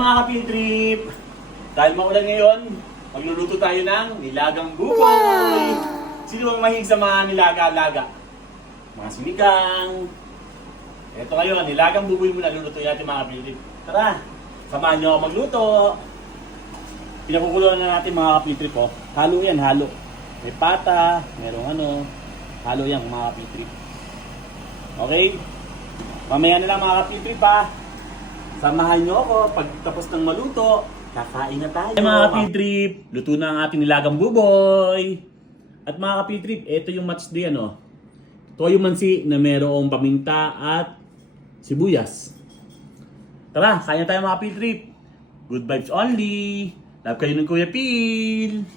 mga ka-field trip! Dahil maulan ngayon, magluluto tayo ng nilagang buboy! Sino bang mahilig sa mga nilaga-laga? Mga sinigang. Ito ngayon, nilagang buboy muna luluto natin mga ka-field trip. Tara, samahan nyo ako magluto. Pinakukuloan na natin mga ka-field trip. Oh. Halo yan, halo. May pata, merong halo yan mga ka-field trip. Okay? Mamaya na lang mga ka-field trip ha. Samahan nyo ako, pag tapos ng maluto, kakain na tayo. Hey, mga ka-field trip, luto na ang ating nilagang buboy. At mga ka-field trip, ito yung match day toyo mansi na merong paminta at sibuyas. Tara, kain na tayo mga ka-field trip. Good vibes only. Love kayo ng Kuya Phil.